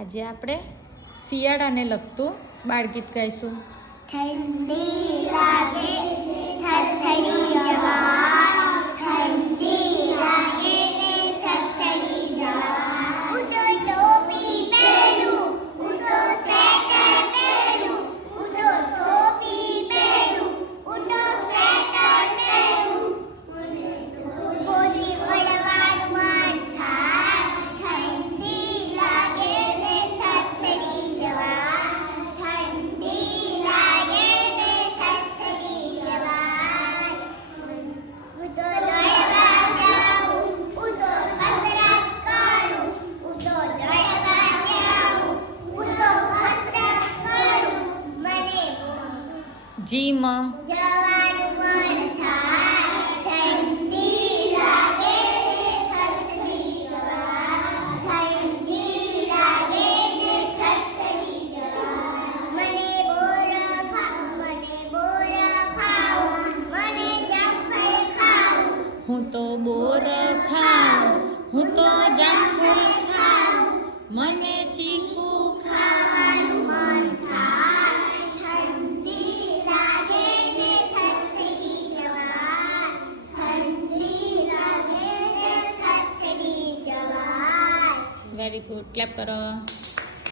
આજે આપણે શિયાળાને લગતું બાળગીત ગાઈશું. ઠંડી લાગે થરથરી જવા, ઠંડી લાગે ને થરથરી જવા. ઉડો ટોપી પહેરું, ઉડો સ્વેટર પહેરું, ઉડો ટોપી પહેરું, ઉડો સ્વેટર પહેરું. ગોરી વળવાનું મન થાય, ઠંડી લાગે ને થરથરી જવા, ઠંડી લાગે ને થરથરી જવા. ઉડો દોડવા જાઉં, ઉડો કસરત કરું, ઉડો દોડવા જાઉં, ઉડો કસરત કરું. મને જીમાં જવાનું મન થાય, ઠંડી લાગે ને થરથરી જવા, ઠંડી લાગે ને થરથરી જવા. મને બોર ખાવું, મને જામફળ ખાવું, હું તો બોર ખાઉં, હું તો જામફળ ખાઉં, મને ચીકુ ખાવાનું મન થાય, ઠંડી લાગે ને થરથરી જવા, ઠંડી લાગે ને થરથરી જવા. વેરી ગુડ, ક્લેપ કરો.